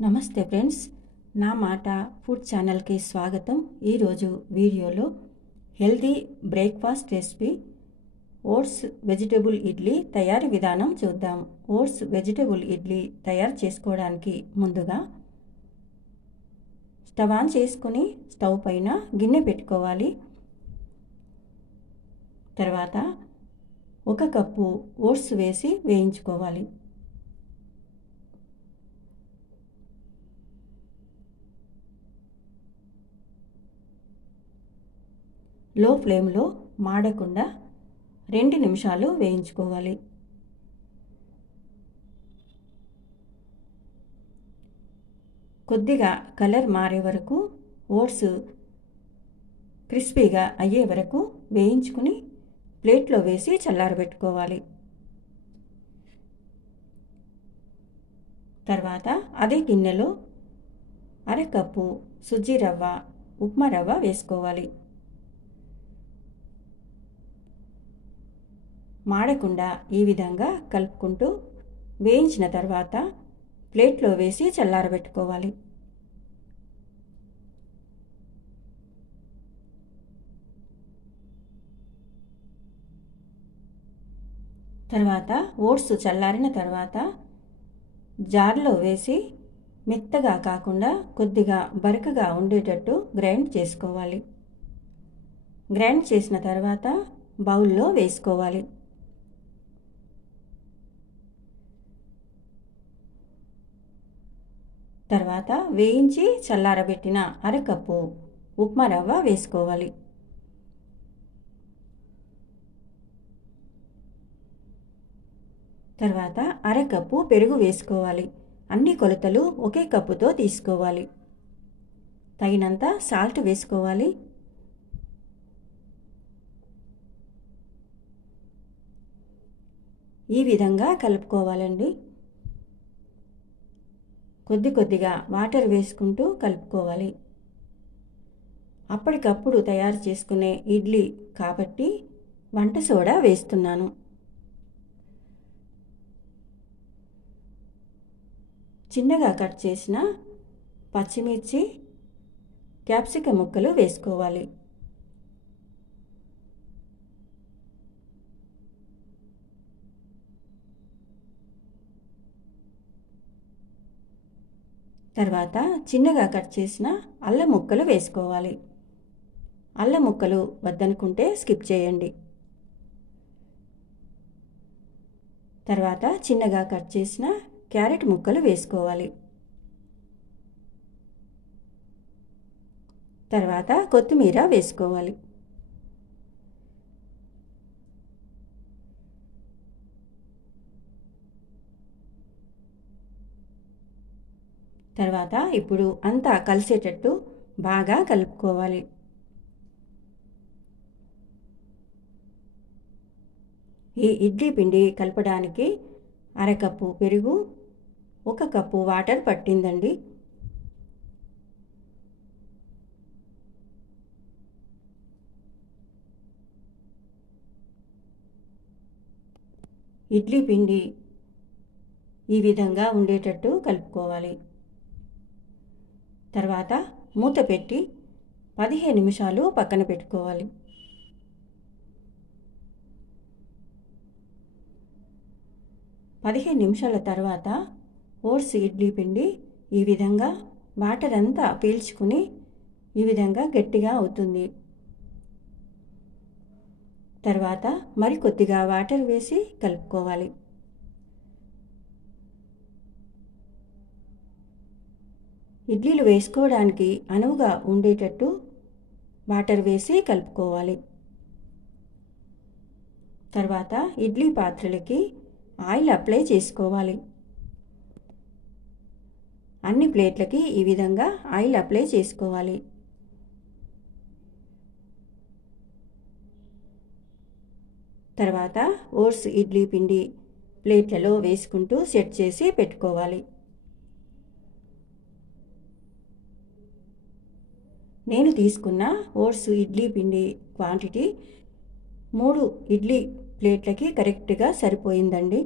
నమస్తే ఫ్రెండ్స్, నా మాట ఫుడ్ ఛానల్కి స్వాగతం. ఈరోజు వీడియోలో healthy breakfast recipe oats vegetable idli తయారీ విధానం చూద్దాం. ఓట్స్ వెజిటేబుల్ ఇడ్లీ తయారు చేసుకోవడానికి ముందుగా స్టవ్ ఆన్ చేసుకుని స్టవ్ పైన గిన్నె పెట్టుకోవాలి. తర్వాత 1 కప్పు ఓట్స్ వేసి వేయించుకోవాలి. లో ఫ్లేమ్లో మాడకుండా 2 నిమిషాలు వేయించుకోవాలి. కొద్దిగా కలర్ మారే వరకు ఓట్స్ క్రిస్పీగా అయ్యే వరకు వేయించుకుని ప్లేట్లో వేసి చల్లారబెట్టుకోవాలి. తర్వాత అదే గిన్నెలో 1/2 కప్పు సుజీ రవ్వ, ఉప్మా రవ్వ వేసుకోవాలి. మాడకుండా ఈ విధంగా కలుపుకుంటూ వేయించిన తర్వాత ప్లేట్లో వేసి చల్లారబెట్టుకోవాలి. తర్వాత ఓట్స్ చల్లారిన తర్వాత జార్లో వేసి మెత్తగా కాకుండా కొద్దిగా బరకగా ఉండేటట్టు గ్రైండ్ చేసుకోవాలి. గ్రైండ్ చేసిన తర్వాత బౌల్లో వేసుకోవాలి. తర్వాత వేయించి చల్లారబెట్టిన 1/2 కప్పు ఉప్మా రవ్వ వేసుకోవాలి. తర్వాత 1/2 కప్పు పెరుగు వేసుకోవాలి. అన్ని కొలతలు ఒకే కప్పుతో తీసుకోవాలి. తగినంత సాల్ట్ వేసుకోవాలి. ఈ విధంగా కలుపుకోవాలండి. కొద్దిగా వాటర్ వేసుకుంటూ కలుపుకోవాలి. అప్పటికప్పుడు తయారు చేసుకునే ఇడ్లీ కాబట్టి వంట సోడా వేస్తున్నాను. చిన్నగా కట్ చేసిన పచ్చిమిర్చి, క్యాప్సికం ముక్కలు వేసుకోవాలి. తర్వాత చిన్నగా కట్ చేసిన అల్లం ముక్కలు వేసుకోవాలి. అల్లం ముక్కలు వద్దనుకుంటే స్కిప్ చేయండి. తర్వాత చిన్నగా కట్ చేసిన క్యారెట్ ముక్కలు వేసుకోవాలి. తర్వాత కొత్తిమీర వేసుకోవాలి. తర్వాత ఇప్పుడు అంతా కలిసేటట్టు బాగా కలుపుకోవాలి. ఈ ఇడ్లీ పిండి కలపడానికి 1/2 కప్పు పెరుగు, 1 కప్పు వాటర్ పట్టిందండి. ఇడ్లీ పిండి ఈ విధంగా ఉండేటట్టు కలుపుకోవాలి. తర్వాత మూత పెట్టి 15 నిమిషాలు పక్కన పెట్టుకోవాలి. నిమిషాల తర్వాత ఓట్స్ ఇడ్లీ పిండి ఈ విధంగా వాటర్ అంతా పీల్చుకుని ఈ విధంగా గట్టిగా అవుతుంది. తర్వాత కొద్దిగా వాటర్ వేసి కలుపుకోవాలి. ఇడ్లీలు వేసుకోవడానికి అనువుగా ఉండేటట్టు వాటర్ వేసి కలుపుకోవాలి. తర్వాత ఇడ్లీ పాత్రలకి ఆయిల్ అప్లై చేసుకోవాలి. అన్ని ప్లేట్లకి ఈ విధంగా ఆయిల్ అప్లై చేసుకోవాలి. తర్వాత ఓట్స్ ఇడ్లీ పిండి ప్లేట్లలో వేసుకుంటూ సెట్ చేసి పెట్టుకోవాలి. నేను తీసుకున్న ఓట్స్ ఇడ్లీ పిండి క్వాంటిటీ 3 ఇడ్లీ ప్లేట్లకి కరెక్ట్గా సరిపోయిందండి.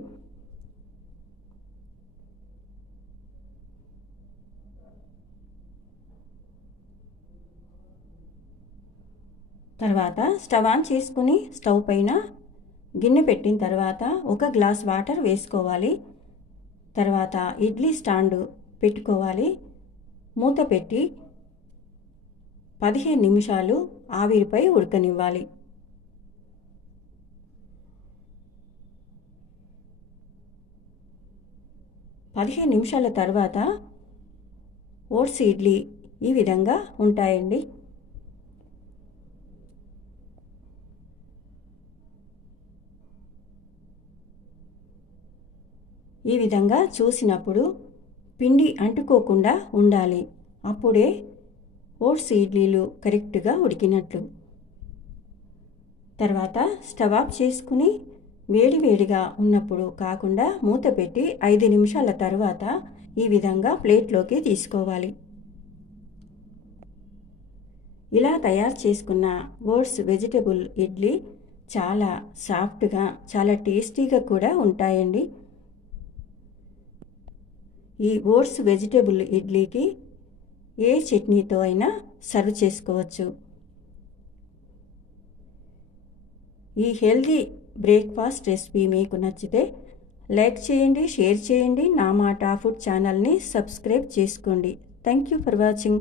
తర్వాత స్టవ్ ఆన్ చేసుకుని స్టవ్ పైన గిన్నె పెట్టిన తర్వాత 1 గ్లాస్ వాటర్ వేసుకోవాలి. తర్వాత ఇడ్లీ స్టాండ్ పెట్టుకోవాలి. మూత పెట్టి 15 నిమిషాలు ఆవిరిపై ఉడకనివ్వాలి. పదిహేను నిమిషాల తర్వాత ఓట్స్ ఇడ్లీ ఈ విధంగా ఉంటాయండి. ఈ విధంగా చూసినప్పుడు పిండి అంటుకోకుండా ఉండాలి. అప్పుడే ఓట్స్ ఇడ్లీలు కరెక్ట్గా ఉడికినట్లు. తర్వాత స్టవ్ ఆఫ్ చేసుకుని వేడివేడిగా ఉన్నప్పుడు కాకుండా మూత పెట్టి 5 నిమిషాల తర్వాత ఈ విధంగా ప్లేట్లోకి తీసుకోవాలి. ఇలా తయారు చేసుకున్న ఓట్స్ వెజిటబుల్ ఇడ్లీ చాలా సాఫ్ట్గా, చాలా టేస్టీగా కూడా ఉంటాయండి. ఈ ఓట్స్ వెజిటబుల్ ఇడ్లీకి ఏ చట్నీతో అయినా సర్వ్ చేసుకోవచ్చు. ఈ హెల్దీ బ్రేక్ఫాస్ట్ రెసిపీ మీకు నచ్చితే లైక్ చేయండి, షేర్ చేయండి. నా మాట ఫుడ్ ఛానల్ని సబ్స్క్రైబ్ చేసుకోండి. Thank you for watching.